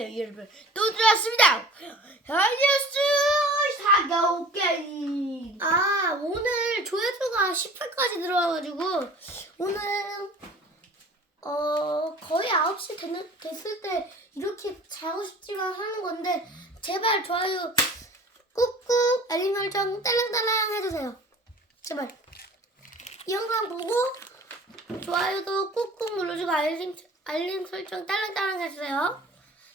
안녕하세요 여러분. 또 들어왔습니다. 뉴스 사교 게임 아 오늘 조회수가 10회까지 들어와가지고 오늘은 어 거의 9시 되는, 됐을 때 이렇게 자고 싶지만 하는 건데 제발 좋아요 꾹꾹 알림 설정 딸랑딸랑 해주세요. 제발. 이 영상 보고 좋아요도 꾹꾹 눌러주고 알림 알림 설정 딸랑딸랑 해주세요.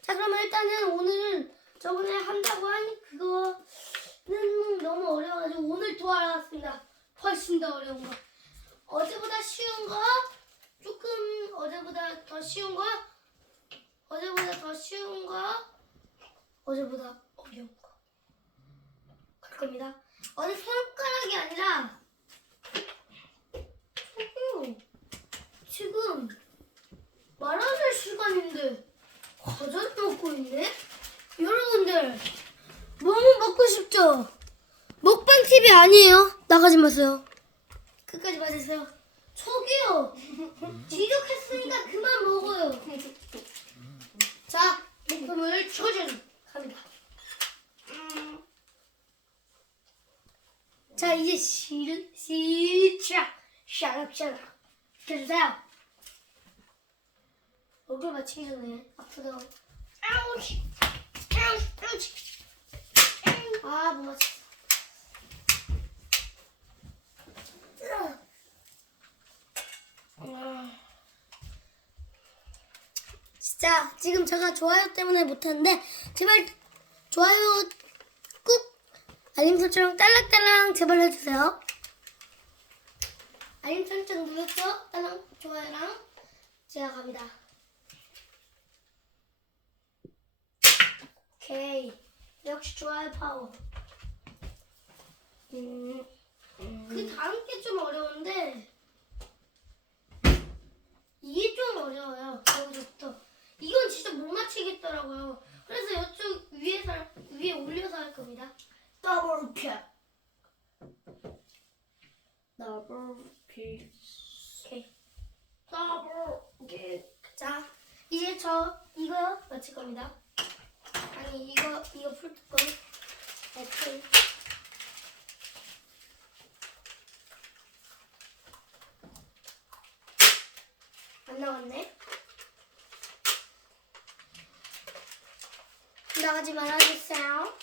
자 그러면 일단은 오늘 저번에 한다고 하니 그거는 너무 어려워가지고 오늘 더 알아봤습니다. 훨씬 더 어려운 거. 어제보다 쉬운 거 조금 어제보다 더 쉬운 거 어제보다 더 쉬운 거 어제보다 어려운 거. 그럴 겁니다. 어제 손가락이 아니라 지금 말하는 시간인데 과자를 먹고 있네? 여러분들 너무 먹고 싶죠? 먹방 TV 마세요. 끝까지 봐주세요. 저기요. 지적했으니까 그만 먹어요. 자, 목금을 조준 갑니다. 음. 자, 이제 시, 시작. 샤랍. 해주세요. 얼굴 맞추기 전에 아프다. 아우치, 아우치, 아우치. 아, 못 맞췄어. 진짜 지금 제가 좋아요 때문에 못하는데 제발 좋아요 꾹 알림 설정 딸랑딸랑 제발 해주세요. 알림 설정 눌렀죠? 딸랑 좋아요랑 제가 갑니다. 오케이. 역시 좋아요 파워. 음, 그 다음 게 좀 어려운데 이게 좀 어려워요. 여기서부터. 이건 진짜 못 맞히겠더라고요. 그래서 이쪽 위에서 위에 올려서 할 겁니다. 더블 캡. 더블 캡. 오케이. 더블 캡. 자, 이제 저 이거 맞힐 겁니다. 아니 이거 풀뚜껑 애플 안 나왔네. 나가지 말아주세요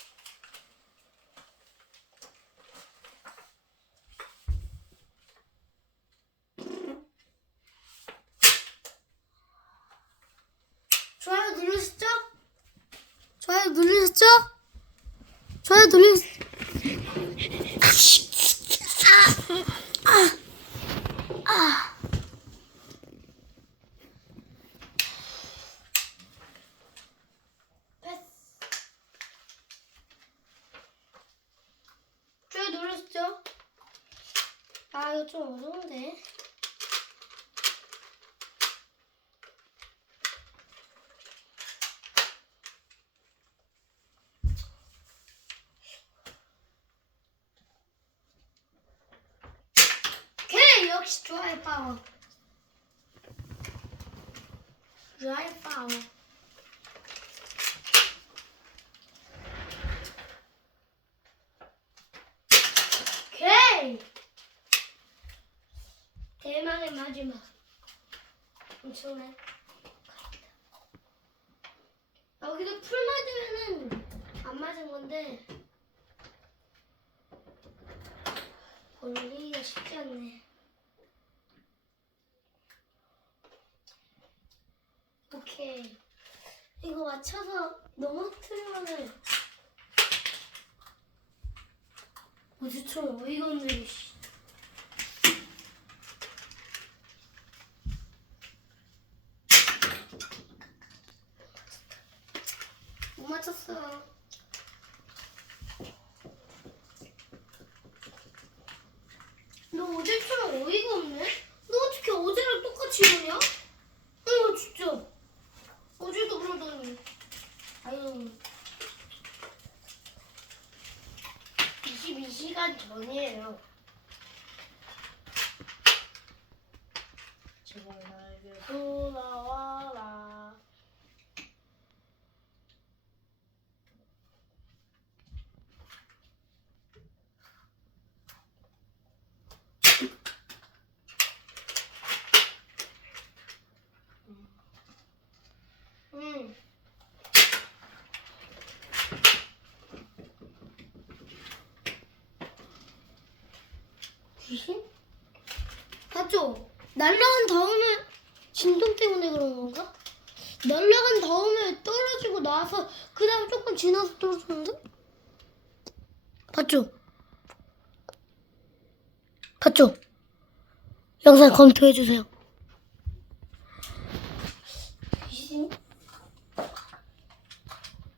좋아요 누르셨죠? 좋아요 누르셨죠? 좋아요 누르셨... 아, 아, 아. 패스. 좋아요 누르셨죠? 아 이거 좀 어려운데. 오케이 역시 좋아요 파워? 좋아요 파워? 오케이! 대망의 마지막. 엄청난 여기도 풀 맞으면은 안 맞은 건데 올리기가 쉽지 않네. 오케이. 이거 맞춰서 넘어뜨리면은 어디처럼 어이가 없네. 씨. 못 맞췄어. 너 어제처럼 어이가 없네? 너 어떻게 어제랑 똑같이 보냐? 어 진짜 어제도 그러더니 아유 22시간 전이에요 제발 나에게 돌아와라 귀신? 맞죠? 날라간 다음에 진동 때문에 그런 건가? 날라간 다음에 떨어지고 나서 그 다음 조금 지나서 떨어졌는데? 봤죠? 봤죠? 영상 검토해주세요. 귀신?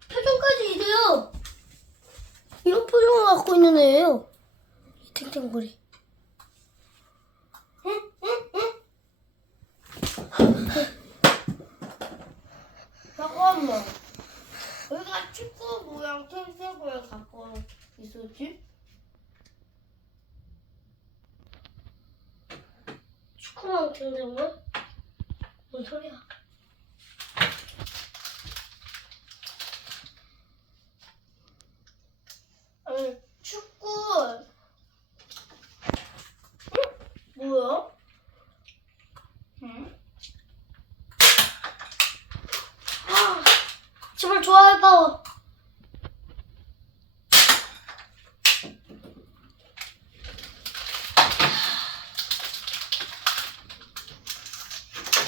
표정까지 이래요. 이런 표정을 갖고 있는 애예요. 이 탱탱거리. 응? 응? 응? 잠깐만. 여기가 축구 모양 탱탱거리 갖고 있었지? 축구 모양 탱탱거리? 뭔 소리야? 아니, 축구. 응? 뭐야? 응? 아, 제발 좋아요 파워.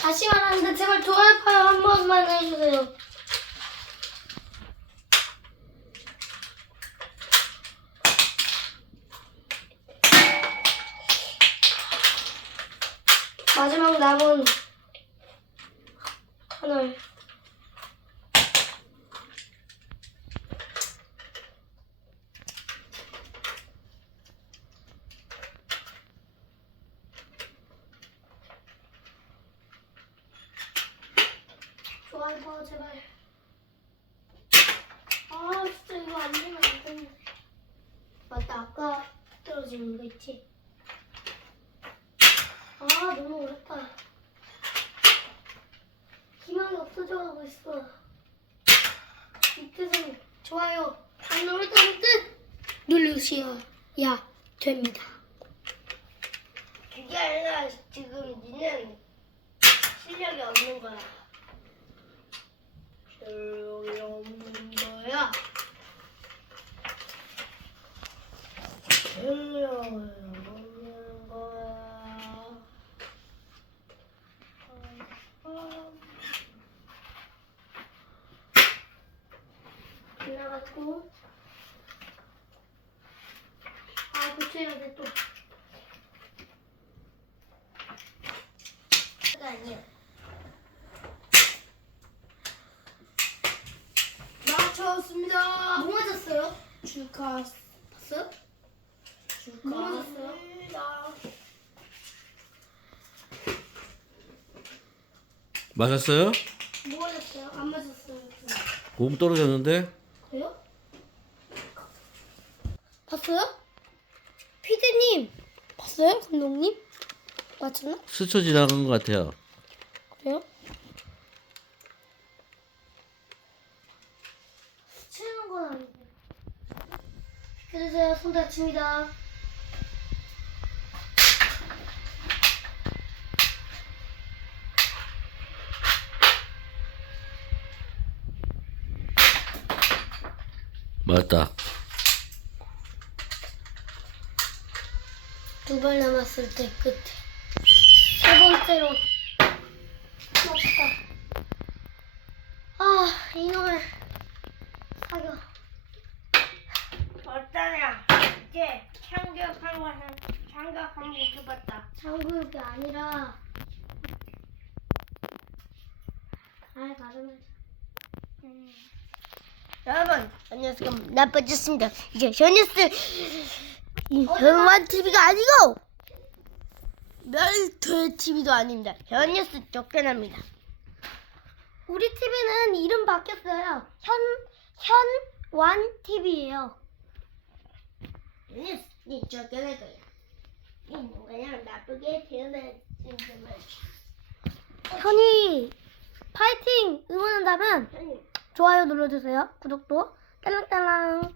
다시 말하는데 제발 좋아요 한 번만 해주세요. 마지막 남은 하늘. 좋아요, 봐, 제발. 아, 진짜 이거 안 되면 안 되는데. 맞다, 아까 떨어진 거 있지? 아 너무 어렵다. 희망이 없어져가고 있어. 이 뜻은 좋아요. 안 누를 때는 뜻 누르시야 됩니다. 그게 아니라 지금 니는 실력이 없는 거야. 실력이 없는 거야. 거야. 지나갔고 아 고쳐야 돼 또. 그거 아니야. 맞췄습니다. 뭐 맞았어요? 축하. 봤어 맞았어요? 맞았어요? 뭐 맞았어요? 안 맞았어요. 몸 떨어졌는데? 그래요? 봤어요? 피디님 봤어요? 감독님? 맞췄나? 스쳐 지나간 것 같아요. 그래요? 치는 건 아니고 그러세요 손 다칩니다 맞다. 두 발 남았을 때 끝에. 세 번째로. 맞다. 아 이놈의 사겨. 어떠냐? 이제 참교육한 것은 한번 해봤다. 장구육이 아니라. 아 가슴을 여러분, 안녕하세요. 나빠졌습니다. 이제 현니스 현만 TV가 아니고 멸토 TV도 아닙니다. 현니스 쫓겨납니다. 우리 TV는 이름 바뀌었어요 현 현완 TV예요 현니스, 니 쫓겨날 거야. 니는 그냥 나쁘게 태어났으면 현이 파이팅 응원한다면. 좋아요 눌러주세요. 구독도 딸랑딸랑